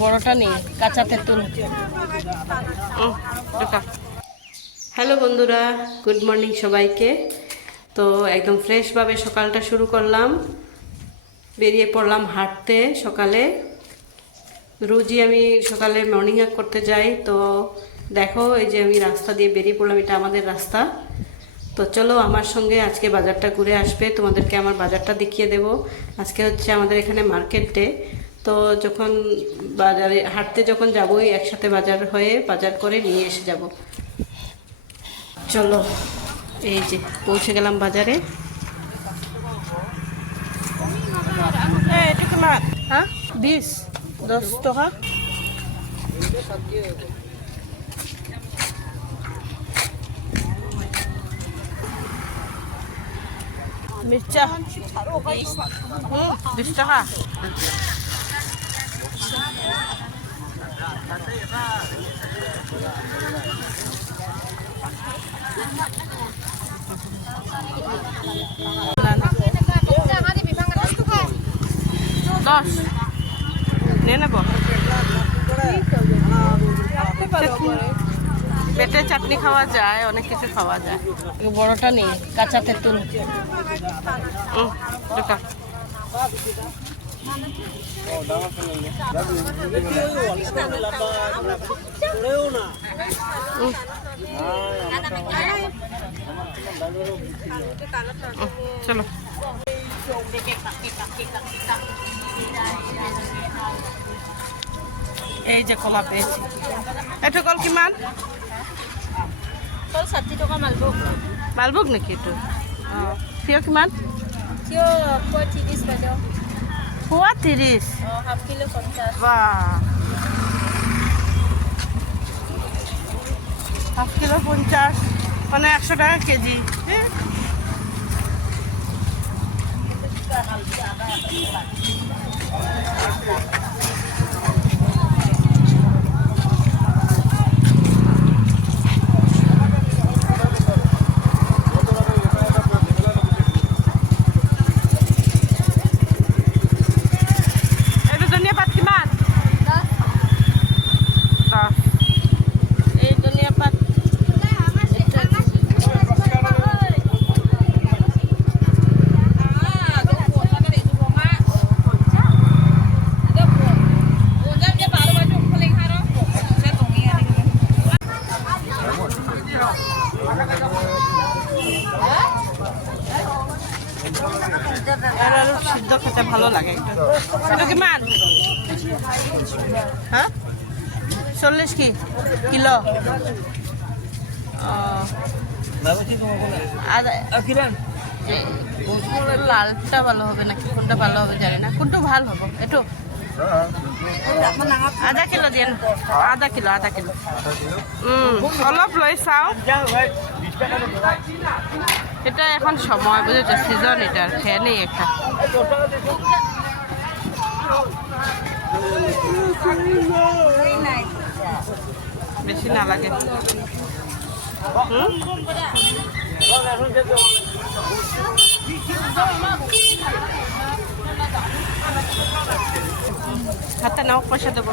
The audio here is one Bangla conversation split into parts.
বড়টা নেই, কাঁচা তেঁতুল। হ্যালো বন্ধুরা, গুড মর্নিং সবাইকে। তো একদম ফ্রেশভাবে সকালটা শুরু করলাম, বেরিয়ে পড়লাম হাঁটতে। সকালে রোজই আমি সকালে মর্নিং ওয়াক করতে যাই। তো দেখো, এই যে আমি রাস্তা দিয়ে বেরিয়ে পড়লাম, এটা আমাদের রাস্তা। তো চলো আমার সঙ্গে আজকে বাজারটা ঘুরে আসবে, তোমাদেরকে আমার বাজারটা দেখিয়ে দেব। আজকে হচ্ছে আমাদের এখানে মার্কেট ডে। তো যখন বাজারে হাঁটতে যখন যাবোই, একসাথে বাজার হয়ে বাজার করে নিয়ে এসে যাব। চলো, এই যে পৌঁছে গেলাম বাজারে। হ্যাঁ 10 টাকা। মির্চা 20 টাকা। দশ নিয়ে নেব। পেটে চাটনি খাওয়া যায়, অনেক কিছু খাওয়া যায়। বড়টা নেই, কাঁচা তেঁতুল। চলো, এই যে কলা পেয়েছি। এইটো কল কিমান? কল 60 টকা মালভোগ। মালভোগ নেকি এইটো? অঁ, কিয় কিমান? কিয় 30 বাইদেউ? পোৱা 30? Half kilo 50। বাহ, হাফ কিলো 50, মানে 100 টাকা কেজি। আর সিদ্ধ খেতে ভালো লাগে। এটা কিমান? হ্যাঁ 40 কি কিলো? লালটা ভালো হবে নাকি কোনটা ভালো হবে জানি না। কোনটা ভালো হবে? এটো আধা কিলো দিন। আধা কিলো অলপ লৈ চাওঁ। এটা এখন সময় বুঝেছো, সিজন, এটার খেয়ে নেই একটা। বেশি না লাগে। হাতে নাও, পয়সা দেবো।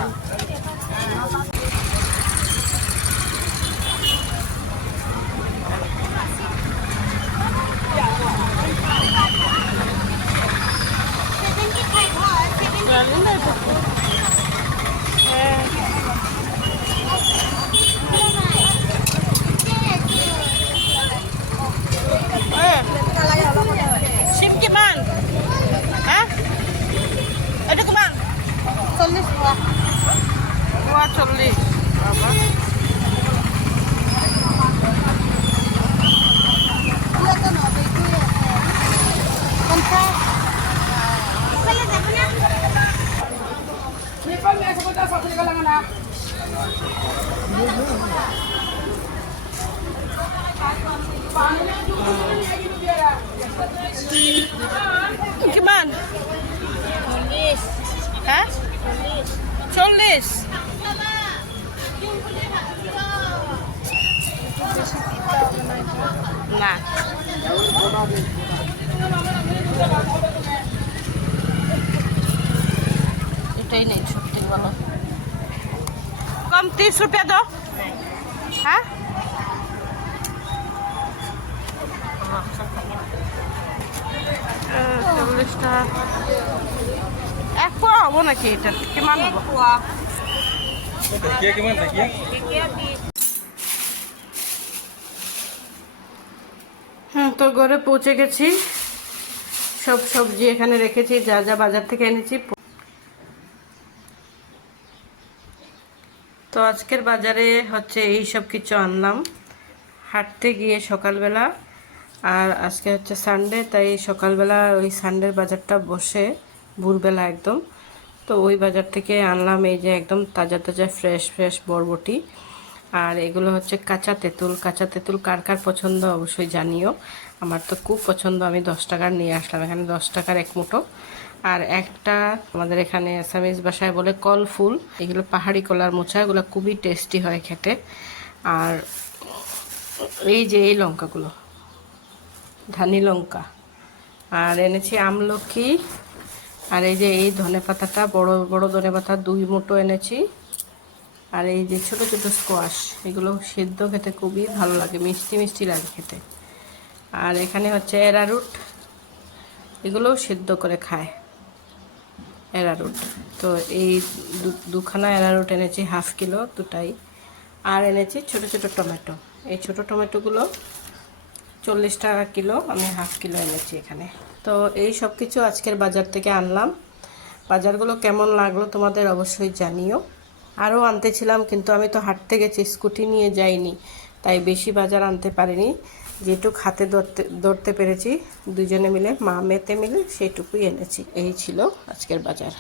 সিম কিমান? হ্যাঁ এটা কিমান? 40 টাকা। 40। কিমান? 40। হ্যাঁ 40। না, এটাই নেই, সত্যি ভালো। कम 30 रुपया दो। हाँ চল্লিশটা এক পোৱা হ'ব নেকি? এটাত কিমান হ'ব? তো ঘরে পৌঁছে গেছি, সব সবজি এখানে রেখেছি, যা যা বাজার থেকে এনেছি। তো আজকের বাজারে হচ্ছে এই সব কিছু আনলাম হাঁটতে গিয়ে সকালবেলা। আর আজকে হচ্ছে সানডে, তাই সকালবেলা ওই সানডের বাজারটা বসে ভোরবেলা একদম। তো ওই বাজার থেকে আনলাম এই যে একদম তাজা তাজা ফ্রেশ ফ্রেশ বরবটি। আর এগুলো হচ্ছে কাঁচা তেঁতুল। কাঁচা তেঁতুল কার কার পছন্দ অবশ্যই জানিও। আমার তো খুব পছন্দ, আমি 10 টাকার নিয়ে আসলাম। এখানে 10 টাকার এক মুঠো। আর একটা আমাদের এখানে আসামিজ ভাষায় বলে কল ফুল, এগুলো পাহাড়ি কলার মোচা, এগুলো খুবই টেস্টি হয় খেতে। আর এই যে এই লঙ্কাগুলো ধানি লঙ্কা। আর এনেছি আমলকি। আর এই যে এই ধনে পাতাটা, বড় বড় ধনে পাতা 2 মুঠো এনেছি। আর এই যে ছোট ছোট স্কোয়াশ, এগুলো সিদ্ধ খেতে খুবই ভালো লাগে, মিষ্টি মিষ্টি লাগে খেতে। আর এখানে হচ্ছে অ্যারারুট, এগুলোও সিদ্ধ করে খায় অ্যারারুট। তো এই দুখানা অ্যারারুট এনেছি, হাফ কিলো দুটাই। আর এনেছি ছোট ছোট টমেটো। এই ছোট টমেটোগুলো 40 টাকা কিলো, আমি হাফ কিলো এনেছি এখানে। তো এই সব কিছু আজকের বাজার থেকে আনলাম। বাজারগুলো কেমন লাগলো তোমাদের অবশ্যই জানিও। আরও আনতেছিলাম, কিন্তু আমি তো হাঁটতে গেছি, স্কুটি নিয়ে যাইনি, তাই বেশি বাজার আনতে পারিনি। যেটুকু হাতে ধরতে পেরেছি দুজনে মিলে, মা মেতে মিলে, সেইটুকুই এনেছি। এই ছিল আজকের বাজার।